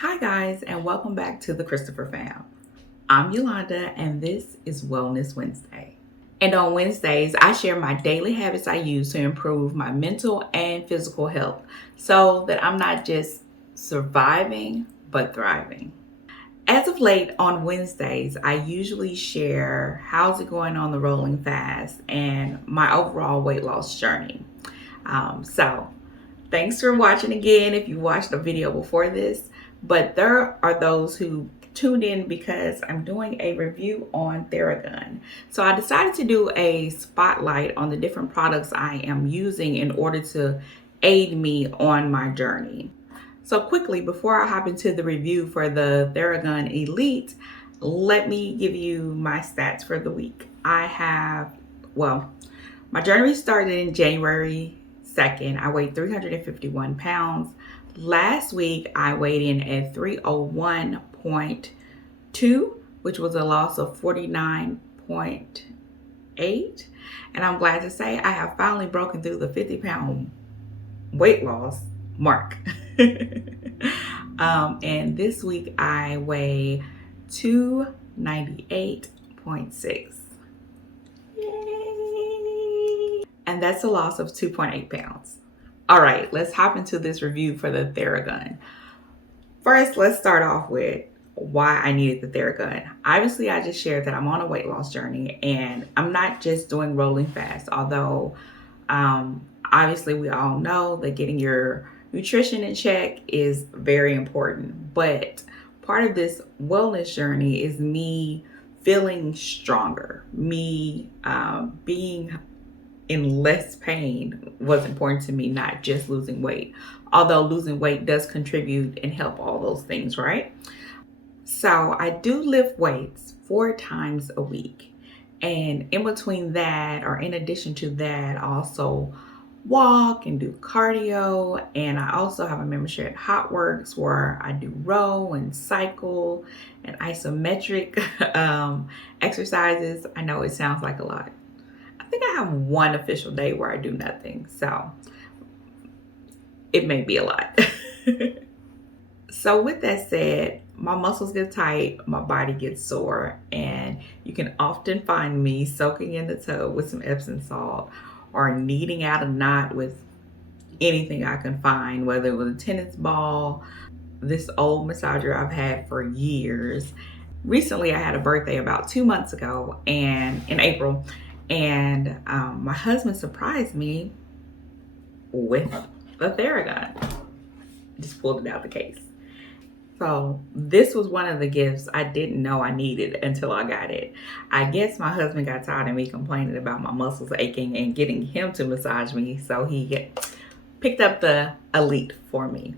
Hi guys, and welcome back to the Christophe Fam. I'm Yolanda and this is Wellness Wednesday. And on Wednesdays, I share my daily habits I use to improve my mental and physical health so that I'm not just surviving, but thriving. As of late on Wednesdays, I usually share how's it going on the rolling fast and my overall weight loss journey. So thanks for watching again if you watched a video before this, but there are those who tuned in because I'm doing a review on Theragun. So I decided to do a spotlight on the different products I am using in order to aid me on my journey. So quickly, before I hop into the review for the Theragun Elite, let me give you my stats for the week. My journey started in January 2nd. I weighed 351 pounds. Last week, I weighed in at 301.2, which was a loss of 49.8. And I'm glad to say I have finally broken through the 50-pound weight loss mark. And this week, I weigh 298.6. Yay! And that's a loss of 2.8 pounds. All right, let's hop into this review for the Theragun. First, let's start off with why I needed the Theragun. Obviously, I just shared that I'm on a weight loss journey and I'm not just doing rolling fast, although obviously we all know that getting your nutrition in check is very important. But part of this wellness journey is me feeling stronger, me being in less pain was important to me, not just losing weight. Although losing weight does contribute and help all those things, right? So I do lift weights 4 times a week. And in between that, or in addition to that, I also walk and do cardio. And I also have a membership at Hot Works where I do row and cycle and isometric exercises. I know it sounds like a lot. I think I have one official day where I do nothing, so it may be a lot. So with that said, my muscles get tight, my body gets sore, and you can often find me soaking in the tub with some Epsom salt or kneading out a knot with anything I can find, whether it was a tennis ball, this old massager I've had for years. Recently, I had a birthday about 2 months ago, and in April, and my husband surprised me with the Theragun. Just pulled it out the case. So this was one of the gifts I didn't know I needed until I got it. I guess my husband got tired of me complaining about my muscles aching and getting him to massage me, so he picked up the Elite for me.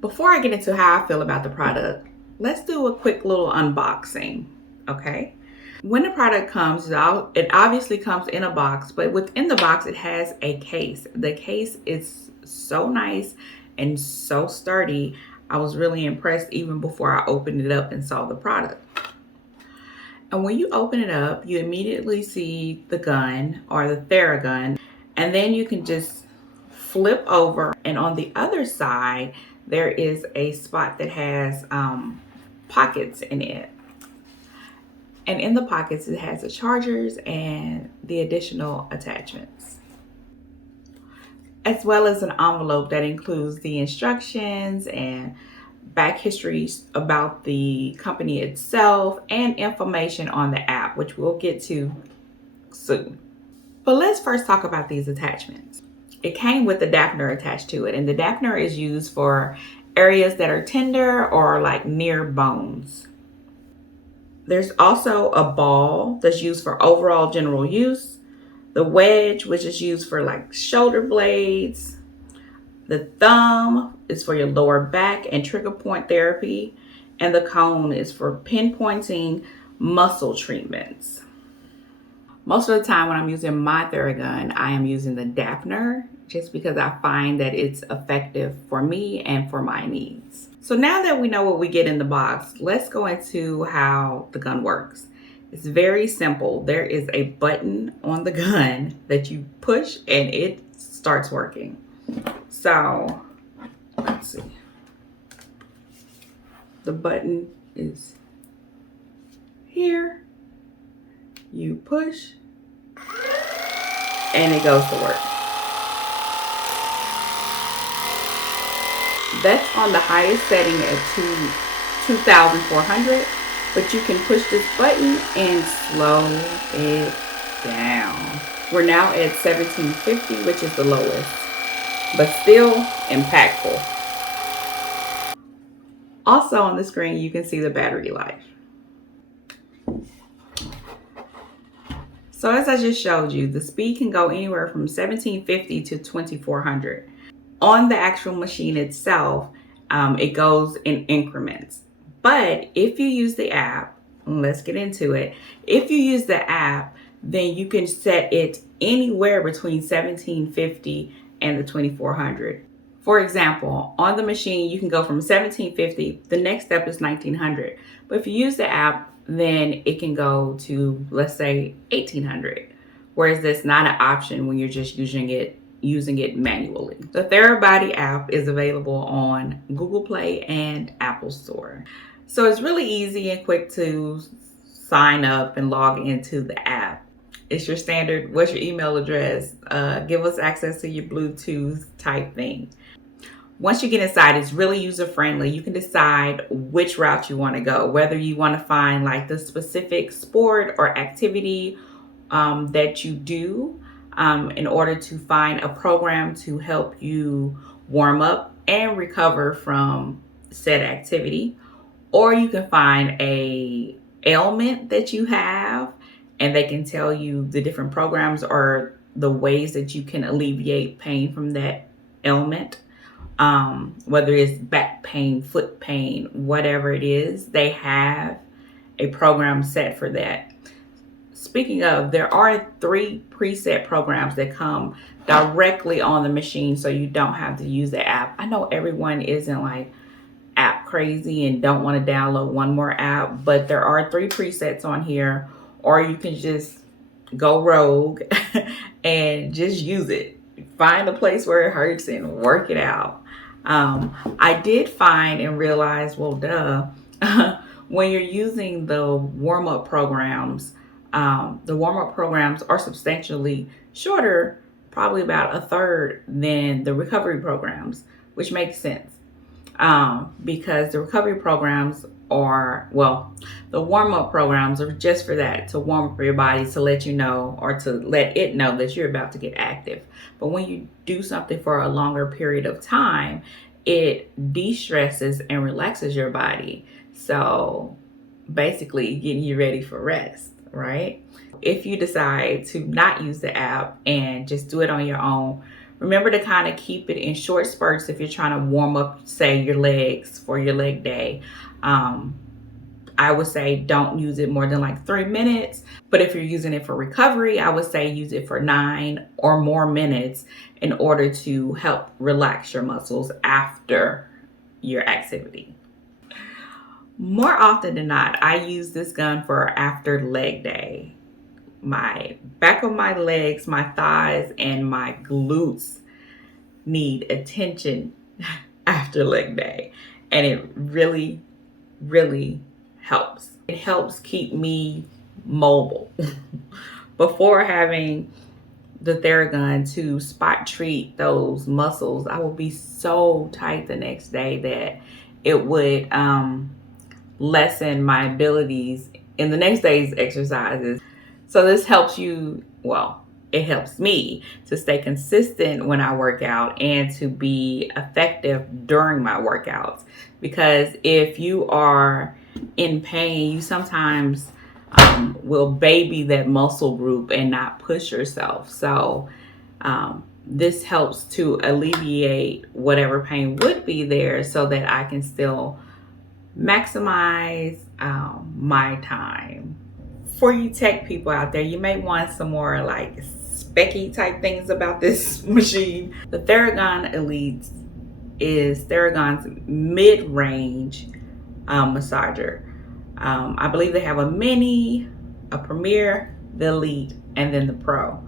Before I get into how I feel about the product, let's do a quick little unboxing, okay? When the product comes, it obviously comes in a box, but within the box, it has a case. The case is so nice and so sturdy. I was really impressed even before I opened it up and saw the product. And when you open it up, you immediately see the gun or the Theragun, and then you can just flip over. And on the other side, there is a spot that has pockets in it. And in the pockets, it has the chargers and the additional attachments, as well as an envelope that includes the instructions and back history about the company itself and information on the app, which we'll get to soon. But let's first talk about these attachments. It came with the dampener attached to it, and the dampener is used for areas that are tender or like near bones. There's also a ball that's used for overall general use, the wedge, which is used for like shoulder blades, the thumb is for your lower back and trigger point therapy, and the cone is for pinpointing muscle treatments. Most of the time when I'm using my Theragun, I am using the dampener just because I find that it's effective for me and for my needs. So now that we know what we get in the box, let's go into how the gun works. It's very simple. There is a button on the gun that you push and it starts working. So let's see. The button is here. You push and it goes to work. That's on the highest setting at 2,400, but you can push this button and slow it down. We're now at 1,750, which is the lowest, but still impactful. Also on the screen, you can see the battery life. So as I just showed you, the speed can go anywhere from 1,750 to 2,400. On the actual machine itself, it goes in increments. But if you use the app, let's get into it. If you use the app, then you can set it anywhere between 1,750 and the 2,400. For example, on the machine, you can go from 1,750, the next step is 1,900. But if you use the app, then it can go to, let's say, 1,800. Whereas that's not an option when you're just using it manually. The Therabody app is available on Google Play and Apple Store. So it's really easy and quick to sign up and log into the app. It's your standard, what's your email address? Give us access to your Bluetooth type thing. Once you get inside, it's really user-friendly. You can decide which route you want to go, whether you want to find like the specific sport or activity that you do in order to find a program to help you warm up and recover from said activity. Or you can find a ailment that you have, and they can tell you the different programs or the ways that you can alleviate pain from that ailment. Whether it's back pain, foot pain, whatever it is, they have a program set for that. Speaking of, there are 3 preset programs that come directly on the machine, so you don't have to use the app. I know everyone isn't like app crazy and don't want to download one more app, but there are 3 presets on here, or you can just go rogue and just use it. Find a place where it hurts and work it out. I did find and realize, well, duh, when you're using the warm-up programs are substantially shorter, probably about a third than the recovery programs, which makes sense. Because the recovery programs are, well, the warm-up programs are just for that, to warm up your body, to let you know, or to let it know that you're about to get active. But when you do something for a longer period of time, it de-stresses and relaxes your body. So basically getting you ready for rest, right? If you decide to not use the app and just do it on your own, remember to kind of keep it in short spurts if you're trying to warm up, say, your legs for your leg day. I would say don't use it more than like 3 minutes. But if you're using it for recovery, I would say use it for 9 or more minutes in order to help relax your muscles after your activity. More often than not, I use this gun for after leg day. My back of my legs, my thighs, and my glutes need attention after leg day. And it really, really helps. It helps keep me mobile. Before having the Theragun to spot treat those muscles, I would be so tight the next day that it would lessen my abilities in the next day's exercises. So this helps you, well, it helps me to stay consistent when I work out and to be effective during my workouts. Because if you are in pain, you sometimes will baby that muscle group and not push yourself. So this helps to alleviate whatever pain would be there so that I can still maximize my time. For you tech people out there, you may want some more like specky type things about this machine. The Theragun Elite is Theragun's mid-range massager. I believe they have a mini, a premier, the Elite, and then the Pro.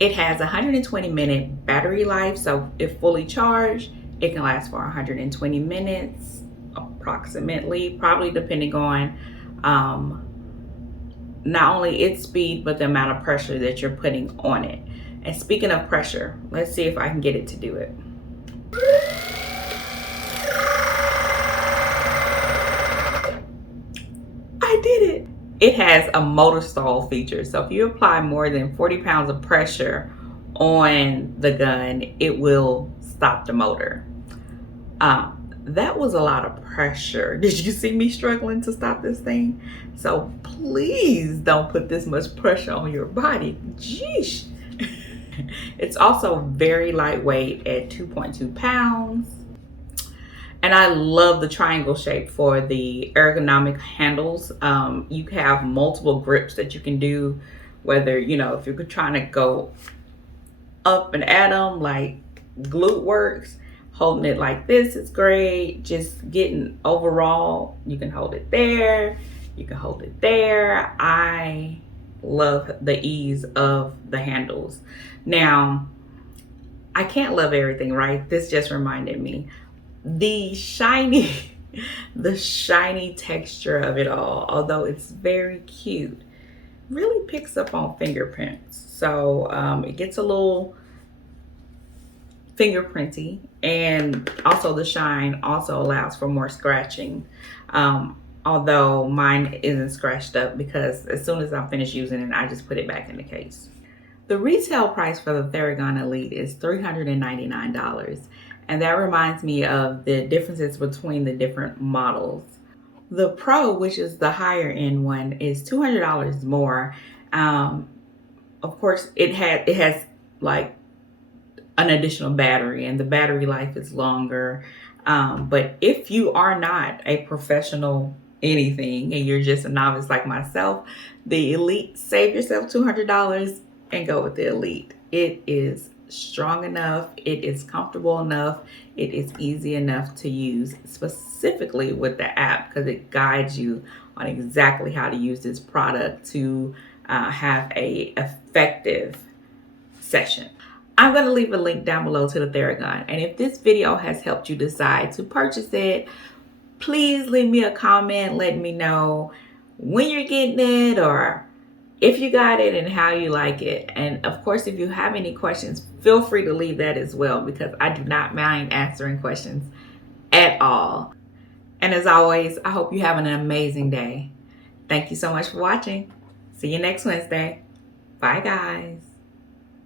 It has 120-minute battery life, so if fully charged, it can last for 120 minutes, approximately, probably depending on not only its speed, but the amount of pressure that you're putting on it. And speaking of pressure, let's see if I can get it to do it. I did it. It has a motor stall feature. So if you apply more than 40 pounds of pressure on the gun, it will stop the motor. That was a lot of pressure. Did you see me struggling to stop this thing? So please don't put this much pressure on your body. Jeez. It's also very lightweight at 2.2 pounds. And I love the triangle shape for the ergonomic handles. You have multiple grips that you can do, whether, you know, if you're trying to go up and at them like glute works, holding it like this is great. Just getting overall, you can hold it there, you can hold it there. I love the ease of the handles. Now, I can't love everything, right? This just reminded me. The shiny texture of it all, although it's very cute, really picks up on fingerprints. So it gets a little fingerprinty, and also the shine also allows for more scratching. Although mine isn't scratched up because as soon as I'm finished using it, I just put it back in the case. The retail price for the Theragun Elite is $399. And that reminds me of the differences between the different models. The Pro, which is the higher end one, is $200 more. Of course, it has like an additional battery, and the battery life is longer. But if you are not a professional anything and you're just a novice like myself, the Elite, save yourself $200 and go with the Elite. It is strong enough, it is comfortable enough, it is easy enough to use, specifically with the app, because it guides you on exactly how to use this product to have a effective session. I'm going to leave a link down below to the Theragun, and if this video has helped you decide to purchase it, please leave me a comment, let me know when you're getting it or if you got it and how you like it. And of course, if you have any questions, feel free to leave that as well, because I do not mind answering questions at all. And as always, I hope you have an amazing day. Thank you so much for watching. See you next Wednesday. Bye, guys.